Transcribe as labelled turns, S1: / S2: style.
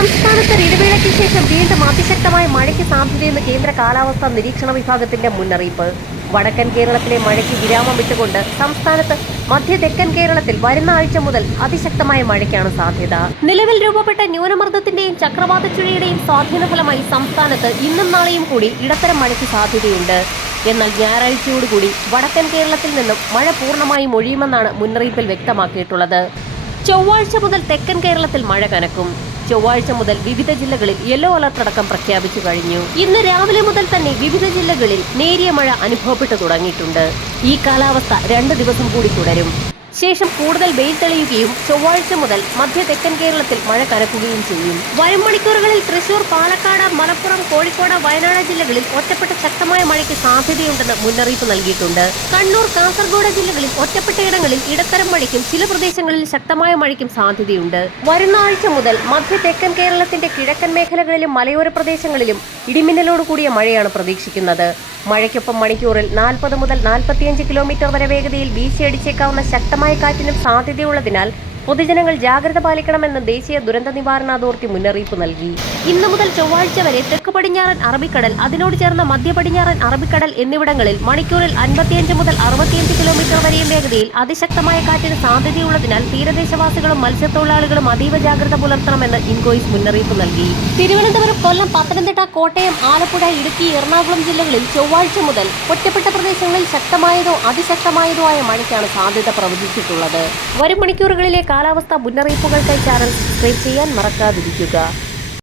S1: സംസ്ഥാനത്ത് ഇടവേളയ്ക്ക് ശേഷം വീണ്ടും അതിശക്തമായ മഴയ്ക്ക് സാധ്യതയെന്ന് കേന്ദ്ര കാലാവസ്ഥാ നിരീക്ഷണ വിഭാഗത്തിന്റെ മുന്നറിയിപ്പ് വടക്കൻ കേരളത്തിലെ മഴയ്ക്ക് വിരാമം വിട്ടുകൊണ്ട് സംസ്ഥാനത്ത് മധ്യ തെക്കൻ കേരളത്തിൽ വരുന്ന ആഴ്ച മുതൽ അതിശക്തമായ മഴയ്ക്കാണ് സാധ്യത നിലവിൽ രൂപപ്പെട്ട ന്യൂനമർദ്ദത്തിന്റെയും ചക്രവാത ചുഴയുടെയും സ്വാധീന ഫലമായി സംസ്ഥാനത്ത് ഇന്നും നാളെയും കൂടി ഇടത്തരം മഴയ്ക്ക് സാധ്യതയുണ്ട് എന്നാൽ ഞായറാഴ്ചയോടുകൂടി വടക്കൻ കേരളത്തിൽ നിന്നും മഴ പൂർണ്ണമായും ഒഴിയുമെന്നാണ് മുന്നറിയിപ്പിൽ വ്യക്തമാക്കിയിട്ടുള്ളത് ചൊവ്വാഴ്ച മുതൽ തെക്കൻ കേരളത്തിൽ മഴ കനക്കും ചൊവ്വാഴ്ച മുതൽ വിവിധ ജില്ലകളിൽ യെല്ലോ അലർട്ട് അടക്കം പ്രഖ്യാപിച്ചു കഴിഞ്ഞു ഇന്ന് രാവിലെ മുതൽ തന്നെ വിവിധ ജില്ലകളിൽ നേരിയ മഴ അനുഭവപ്പെട്ടു തുടങ്ങിയിട്ടുണ്ട് ഈ കാലാവസ്ഥ രണ്ട് ദിവസം കൂടി തുടരും ശേഷം കൂടുതൽ വെയിൽ തെളിയുകയും ചൊവ്വാഴ്ച മുതൽ മധ്യ തെക്കൻ കേരളത്തിൽ മഴ കനക്കുകയും ചെയ്യും വരും മണിക്കൂറുകളിൽ തൃശൂർ പാലക്കാട് മലപ്പുറം കോഴിക്കോട് വയനാട് ജില്ലകളിൽ ഒറ്റപ്പെട്ട ശക്തമായ മഴയ്ക്ക് സാധ്യതയുണ്ടെന്ന് മുന്നറിയിപ്പ് നൽകിയിട്ടുണ്ട് കണ്ണൂർ കാസർഗോഡ് ജില്ലകളിൽ ഒറ്റപ്പെട്ടയിടങ്ങളിൽ ഇടത്തരം മഴയ്ക്കും ചില പ്രദേശങ്ങളിൽ ശക്തമായ മഴയ്ക്കും സാധ്യതയുണ്ട് വരുന്ന ആഴ്ച മുതൽ മധ്യ തെക്കൻ കേരളത്തിന്റെ കിഴക്കൻ മേഖലകളിലും മലയോര പ്രദേശങ്ങളിലും ഇടിമിന്നലോടുകൂടിയ കൂടിയ മഴയാണ് പ്രതീക്ഷിക്കുന്നത് മഴയ്ക്കൊപ്പം മണിക്കൂറിൽ നാൽപ്പത് മുതൽ നാൽപ്പത്തിയഞ്ച് കിലോമീറ്റർ വരെ വേഗതയിൽ വീശിയടിച്ചേക്കാവുന്ന ശക്തമായ കാറ്റിനും സാധ്യതയുള്ളതിനാൽ പൊതുജനങ്ങൾ ജാഗ്രത പാലിക്കണമെന്ന് ദേശീയ ദുരന്ത നിവാരണ അതോറിറ്റി മുന്നറിയിപ്പ് നൽകി ഇന്നു മുതൽ ചൊവ്വാഴ്ച വരെ തെക്ക് പടിഞ്ഞാറൻ അറബിക്കടൽ അതിനോട് ചേർന്ന മധ്യ പടിഞ്ഞാറൻ അറബിക്കടൽ എന്നിവിടങ്ങളിൽ മണിക്കൂറിൽ അൻപത്തിയഞ്ച് മുതൽ അറുപത്തിയഞ്ച് കിലോമീറ്റർ വരെയും വേഗതയിൽ അതിശക്തമായ കാറ്റിന് സാധ്യതയുള്ളതിനാൽ തീരദേശവാസികളും മത്സ്യത്തൊഴിലാളികളും അതീവ ജാഗ്രത പുലർത്തണമെന്ന് ഇൻകോയിസ് മുന്നറിയിപ്പ് നൽകി തിരുവനന്തപുരം കൊല്ലം പത്തനംതിട്ട കോട്ടയം ആലപ്പുഴ ഇടുക്കി എറണാകുളം ജില്ലകളിൽ ചൊവ്വാഴ്ച മുതൽ ഒറ്റപ്പെട്ട പ്രദേശങ്ങളിൽ ശക്തമായതോ അതിശക്തമായതോ ആയ മഴയ്ക്കാണ് സാധ്യത പ്രവചിച്ചിട്ടുള്ളത് വരും മണിക്കൂറുകളിലേക്ക് കാലാവസ്ഥാ മുന്നറിയിപ്പുകൾക്കായി ചാനൽ സബ്സ്ക്രൈബ് ചെയ്യാൻ മറക്കാതിരിക്കുക